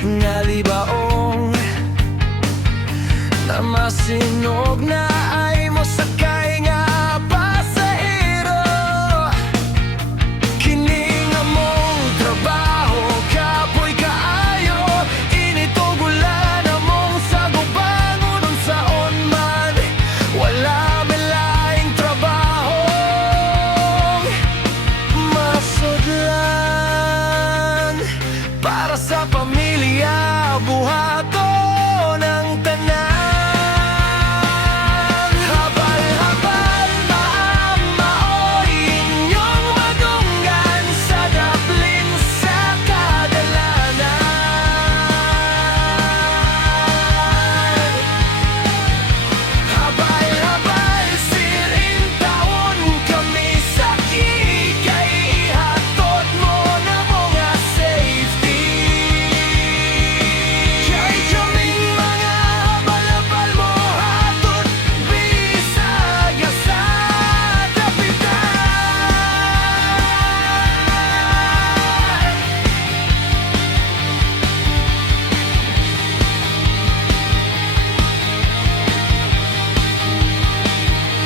Ngalibaong na masinog na ay mosakay nga pasahero. Kining among trabaho kapoy kaayo, initugulan among sagubangon unsaon man. Wala man laing trabahong masudlan para sa pamilya, buhaton ang tanan. Habal-habal maamaoy inyong madunggan sa daplin sa kadalanan. Habal-habal siring taon kami sa kikay, ihatod mo na mga safety. Kay kaming mga habal-habal mo hatod bisag sa dapitan.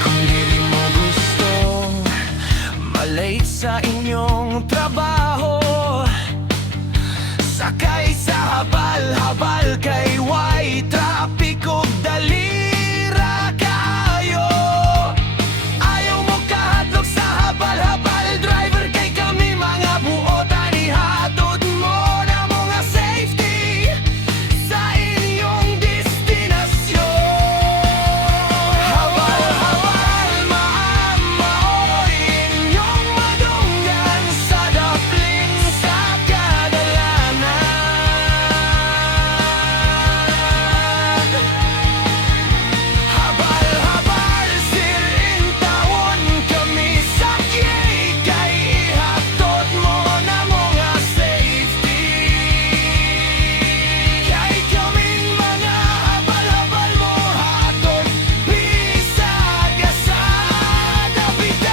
Kung dili mo gustong malate sa inyong trabaho, sakay sa habal-habal kay way traffic ug dalira kaayo. Ayaw mo kahadlok sa habal-habal driver, kay kami mga buotan, ihatod mo na mga safety sa inyong destinasyon. Habal-habal maamaoy inyong madunggan sa daplin sa kadalanan. Habal-habal siring taon kami sa kikay, ihatod mo na mga safety. Kay kaming mga habal-habal mo hatod bisag sa dapitan.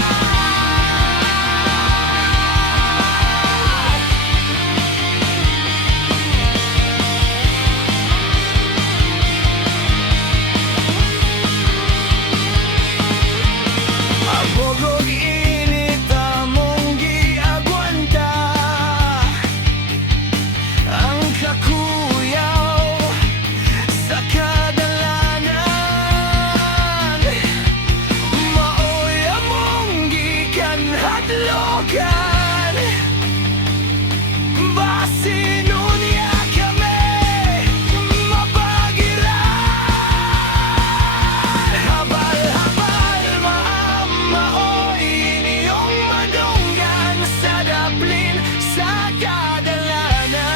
Abogog init among giagwanta, ang kakuyaw sa kadalanan. Maoy among gikan hadlokan, basin unya kami mapagiran. Habal-habal maamaoy inyong madunggan sa daplin sa kadalanan.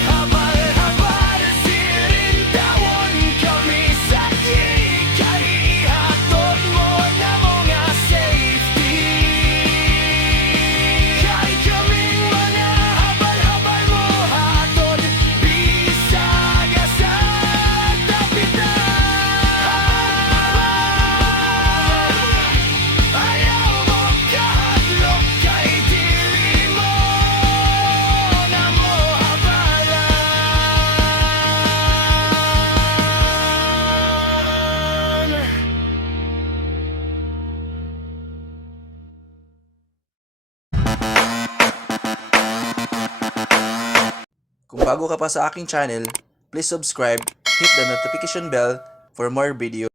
Habal-habal siring taon kami sa kikay, ihatod mo na mga safety. Kay kaming mga habal-habal mo hatod bisag sa dapitan. Ayaw mo kahadlok kay dili mo na mo habalan. Kung bago ka pa sa aking channel, please subscribe, hit the notification bell for more videos.